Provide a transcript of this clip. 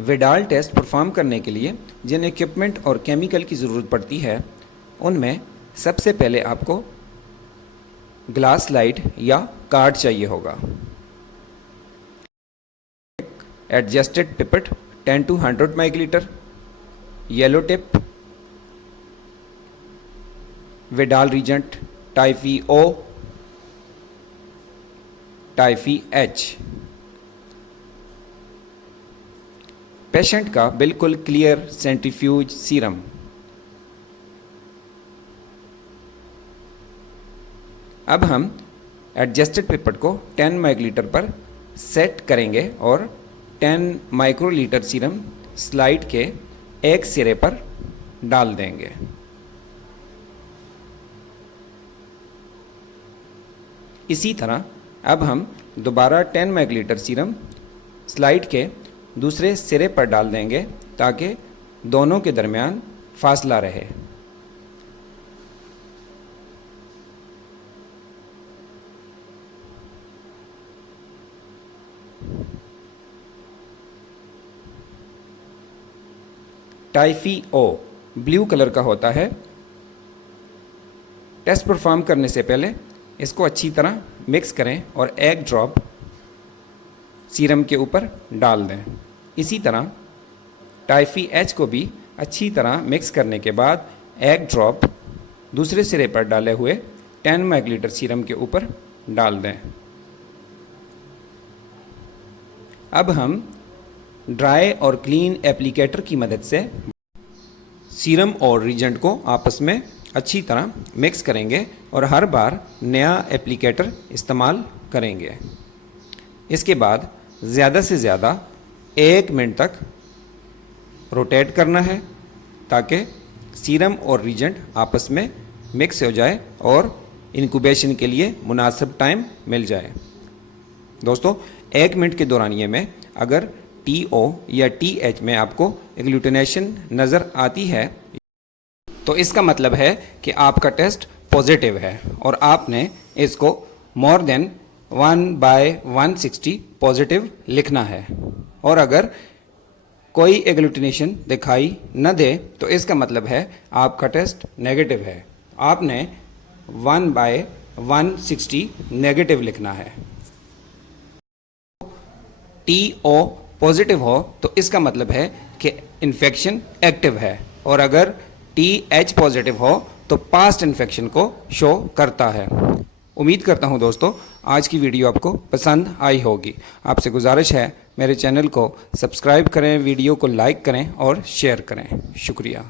Widal test perform करने के लिए जिन इक्विपमेंट और केमिकल की ज़रूरत पड़ती है उनमें सबसे पहले आपको ग्लास स्लाइड या कार्ड चाहिए होगा, adjusted pipette 10 to 100 microlitre, yellow tip, Widal reagent typhi O, typhi H. Patient का बिल्कुल क्लियर सेंट्रीफ्यूज सीरम। अब हम एडजस्टेड पिपेट को 10 माइक्रोलीटर पर सेट करेंगे और 10 माइक्रोलीटर सीरम स्लाइड के एक सिरे पर डाल देंगे। इसी तरह अब हम दोबारा 10 माइक्रोलीटर सीरम स्लाइड के दूसरे सिरे पर डाल देंगे ताकि दोनों के दरमियान फासला रहे। टाइफी ओ ब्लू कलर का होता है। टेस्ट परफॉर्म करने से पहले इसको अच्छी तरह मिक्स करें और एक ड्रॉप सीरम के ऊपर डाल दें। इसी तरह टाइफी एच को भी अच्छी तरह मिक्स करने के बाद एक ड्रॉप दूसरे सिरे पर डाले हुए 10 माइक्रोलीटर सीरम के ऊपर डाल दें। अब हम ड्राई और क्लीन एप्लीकेटर की मदद से सीरम और रीजेंट को आपस में अच्छी तरह मिक्स करेंगे और हर बार नया एप्लीकेटर इस्तेमाल करेंगे। इसके बाद ज़्यादा से ज़्यादा 1 मिनट तक रोटेट करना है ताकि सीरम और रीजेंट आपस में मिक्स हो जाए और इंक्यूबेशन के लिए मुनासिब टाइम मिल जाए। दोस्तों 1 मिनट के दौरानिए में अगर TO या TH में आपको एग्लूटिनेशन नज़र आती है तो इसका मतलब है कि आपका टेस्ट पॉजिटिव है और आपने इसको मोर देन 1/160 पॉजिटिव लिखना है। और अगर कोई एग्लूटिनेशन दिखाई न दे तो इसका मतलब है आपका टेस्ट नेगेटिव है। आपने 1/160 नेगेटिव लिखना है। TO पॉजिटिव हो तो इसका मतलब है कि इन्फेक्शन एक्टिव है और अगर TH पॉजिटिव हो तो पास्ट इन्फेक्शन को शो करता है। उम्मीद करता हूं दोस्तों आज की वीडियो आपको पसंद आई होगी। आपसे गुजारिश है मेरे चैनल को सब्सक्राइब करें, वीडियो को लाइक करें और शेयर करें। शुक्रिया।